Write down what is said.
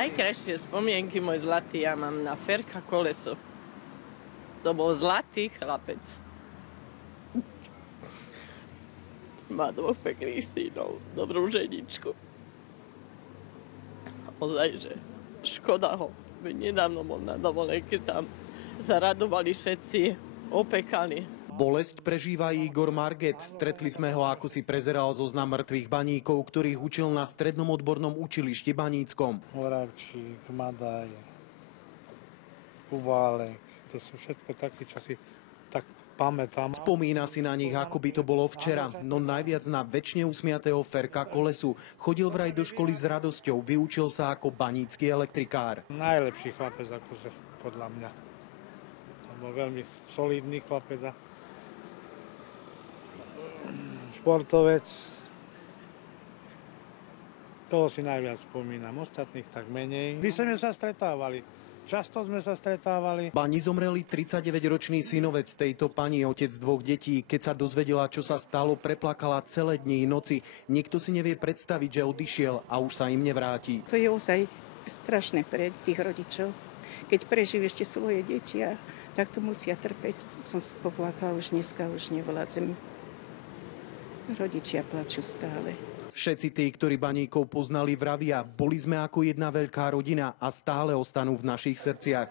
Najkrajšie spomienky, môj zlatý, ja mám na Ferka Koleso. To bol zlatý chlapec. Má dvoch pekných synov, dobrú ženičku. Ozaj, že škoda ho. Nedávno bol na dovolenke, tam zaradovali všetci, opekali. Bolesť prežíva Igor Marget. Stretli sme ho, ako si prezeral zoznam mŕtvych baníkov, ktorých učil na strednom odbornom učilišti baníckom. Moravčík, Madaj, Kubálek, to sú všetko také časy, tak pamätám. Spomína si na nich, ako by to bolo včera, no najviac na večne usmiatého Ferka Kolesu. Chodil vraj do školy s radosťou, vyučil sa ako banícky elektrikár. Najlepší chlapec, akože podľa mňa. To bol veľmi solidný chlapec a športovec. Toho si najviac spomínam, ostatných tak menej. My sme sa stretávali. Často sme sa stretávali. Bani zomreli 39-ročný synovec tejto pani, otec dvoch detí. Keď sa dozvedela, čo sa stalo, preplakala celé dni i noci. Nikto si nevie predstaviť, že odišiel a už sa im nevráti. To je ozaj strašné pre tých rodičov. Keď prežijú ešte svoje deti a takto musia trpeť. Som si poplakala už dneska, už nevládzem. Rodičia plačú stále. Všetci tí, ktorí baníkov poznali, vravia, boli sme ako jedna veľká rodina a stále ostanú v našich srdciach.